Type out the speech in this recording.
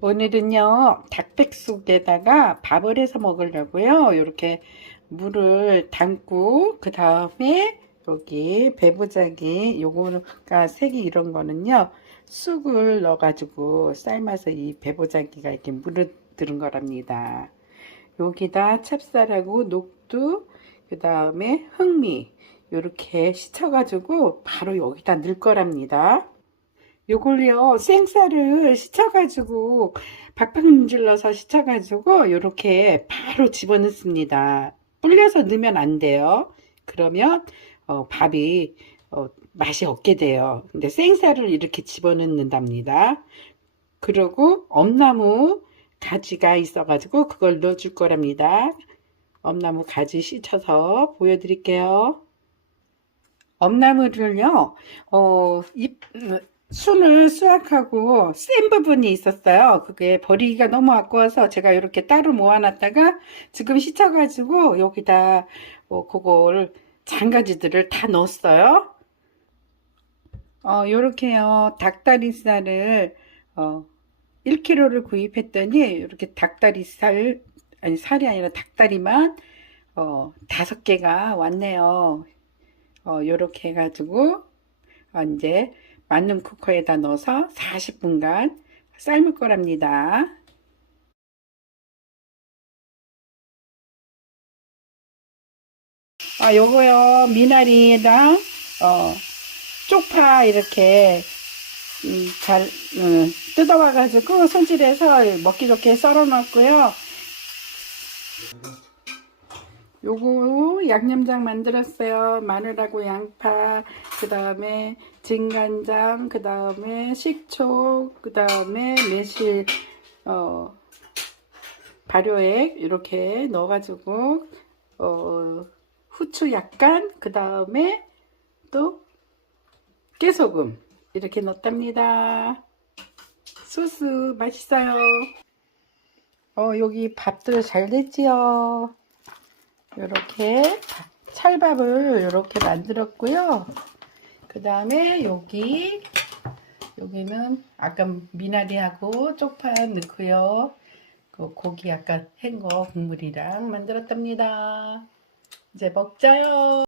오늘은요 닭백숙에다가 밥을 해서 먹으려고요. 이렇게 물을 담고 그 다음에 여기 배부자기 요거가 색이 이런 거는요 쑥을 넣어 가지고 삶아서 이 배부자기가 이렇게 물을 들은 거랍니다. 여기다 찹쌀하고 녹두 그 다음에 흑미 요렇게 씻어 가지고 바로 여기다 넣을 거랍니다 요걸요 생쌀을 씻어가지고 박박 문질러서 씻어가지고 요렇게 바로 집어넣습니다. 불려서 넣으면 안 돼요. 그러면 어, 밥이 어, 맛이 없게 돼요. 근데 생쌀을 이렇게 집어넣는답니다. 그리고 엄나무 가지가 있어 가지고 그걸 넣어 줄 거랍니다. 엄나무 가지 씻어서 보여드릴게요. 엄나무를요 어, 잎, 순을 수확하고 센 부분이 있었어요. 그게 버리기가 너무 아까워서 제가 이렇게 따로 모아놨다가 지금 씻어가지고 여기다 어, 그걸 장가지들을 다 넣었어요. 어, 요렇게요. 닭다리살을 어, 1kg를 구입했더니 이렇게 닭다리살 아니 살이 아니라 닭다리만 어, 5개가 왔네요. 어, 요렇게 해가지고 어, 이제 만능 쿠커에다 넣어서 40분간 삶을 거랍니다. 아, 요거요, 미나리랑, 어, 쪽파 이렇게, 음, 잘, 음, 뜯어와가지고 손질해서 먹기 좋게 썰어 놨고요. 요거 양념장 만들었어요. 마늘하고 양파, 그 다음에 진간장, 그 다음에 식초, 그 다음에 매실, 어, 발효액 이렇게 넣어가지고, 어, 후추 약간, 그 다음에 또 깨소금 이렇게 넣답니다. 소스 맛있어요. 어, 여기 밥도 잘 됐지요. 이렇게 찰밥을 이렇게 만들었고요. 그 다음에 여기 여기는 아까 미나리하고 쪽파 넣고요. 그 고기 아까 헹거 국물이랑 만들었답니다. 이제 먹자요.